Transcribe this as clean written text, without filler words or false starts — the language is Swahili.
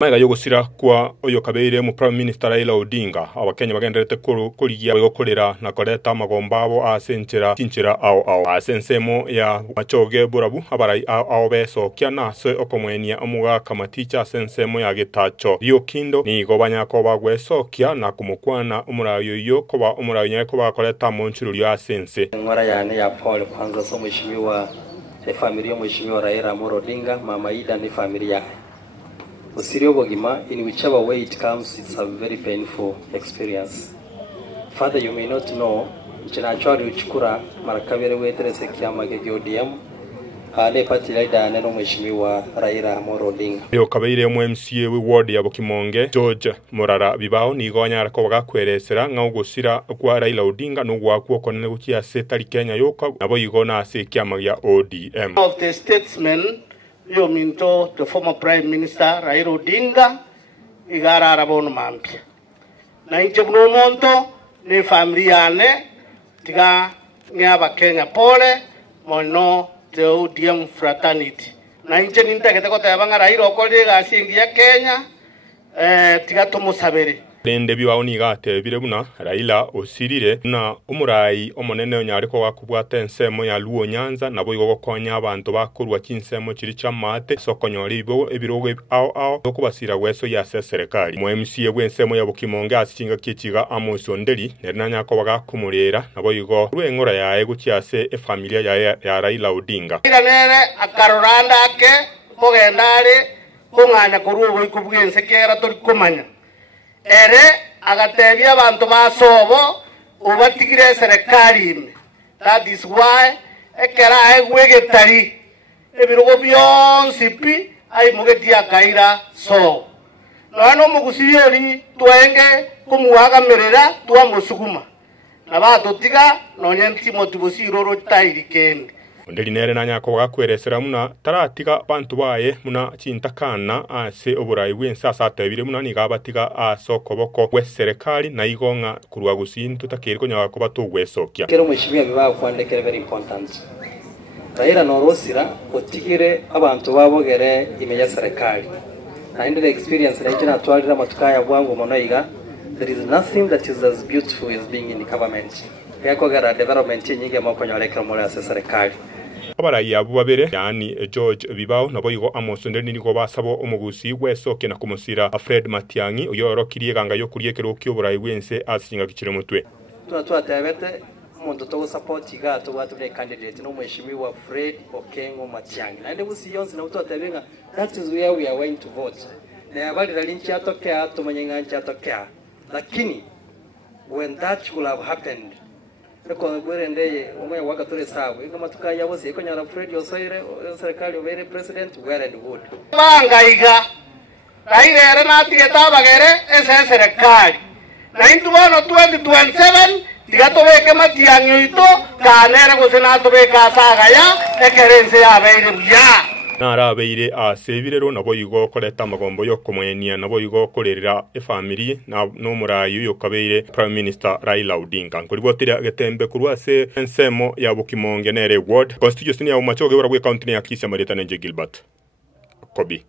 Maiga yogusira kwa oyo kabeire mu Prime Minister Raila Odinga abakenya bagenderete kurigia gukorera na koreta magombabo asenchera tinchira ao asensemo ya machoge burabu abarai ao beso kiana se okomwenia omuga kamaticha sensemo ya getacho bio kindo ni gobanya ko bagwesokia na kumukwana umurayo yo koba umurayo nyako bakoreta monchirulyo asense ngora yane ya Paul kwanza so mheshimiwa familia mheshimiwa Raila Odinga mama Ida ni familia Usirio bogima, in whichever way it comes, it's a very painful experience. Father, you may not know, Chinachwari uchukura marakabere weterese kiama keki ODM, ne pati laida neno mheshimiwa Raila Odinga. Yo kabeire mu MCA we ward ya Bokimonge, George Morara Bibao ni gonya ko bagakweresera ngawugusira kwa Raila Odinga no gwakwo konene gukia setari Kenya yoka nabo igona ase kiama ya ODM. Of the statesmen yo minto the former Prime Minister Raila Odinga igara arabono mampi na inche buno monto ni familia ne tiga ngaba Kenya pole mono the ODM fraternity na inche nintegete ko tabanga Raila okolega asingia Kenya tiga tumusabere Rende biwa onigate birebuna Raila osirire na umurai omonene onyari ko bakubwata ensemo ya Luo Nyanza nabo igokonya abantu bakurwa kinsemo kiri chamate sokonyori bo ebirogo ao okubasira gweso ya serikali mu MCA bwensemo ya Bokimonge asikinga kikiga Amosondeli nernanya ko bagakumurera nabo igo rwengora yae gukyase familia ya Raila Odinga nere akaroranda ke bogendare kunganya kurugo ikubwense kera tori kumanya ere agatebya abantu basobo ubatigire serikali. That is why ekera egwegetari ebirogo byonsipi ai mugetia kaira so no mugusiyori twenge kumuhagamerera twamusuguma nabatotiga nonyenti motibosiroro tairikende Ondeli nere nanya ko bagakweresera muna taratiga bantu baye muna cintakana ase oburai bwensasa atebire muna ni gabatiga asokoboko we serikali na igonga kurwa gusintu takiriko nyaga ko batugwesokia kero mheshimiwa biba kwandekere very important Raila norosira otigire abantu babogere imeya serikali and the experience na ijana twalira matukaya bwangu monoiga there is nothing that is as beautiful as being in the government yako gara development nyingi amako nyalekera muri ase serikali Abarai abo babere yani George Bibao nabo igo Amosondeli nigo basabo umugusi wesoke na kumusira Fred Matiangi uyorokiriye ganga yo kuriekero kyoburai bwense asinga gicire mutwe twatebete umuntu to support igato watu ne candidate no mheshimiwa Fred Okengo Matiangi na ndebu siyonse na utotebenga that is where we are going to vote na abali ralinchi atokea tumanyenganchi atokea lakini when that will have happened ko gwerendeye umwe wagatore sabu kama tukaya bose ko nyara Fred Osoire serikali obere president well and good bangaiga Raila era natigeta bagere ese serikali na intubano 2027 tigatobeke Matiangi ito kanera gusena tobeka saga ya ekerense ya beire bya narabeire asebirero nabo igo koreta magombo yo komwenia nabo igo korerera family na no murayo yo kabeire Prime Minister Raila Odinga nkoribotira getembe kurwase ensemo ya Bokimonge nere ward constitution ya umachoge baragwe county ya Kisia Marita Nje Gilbert Kobi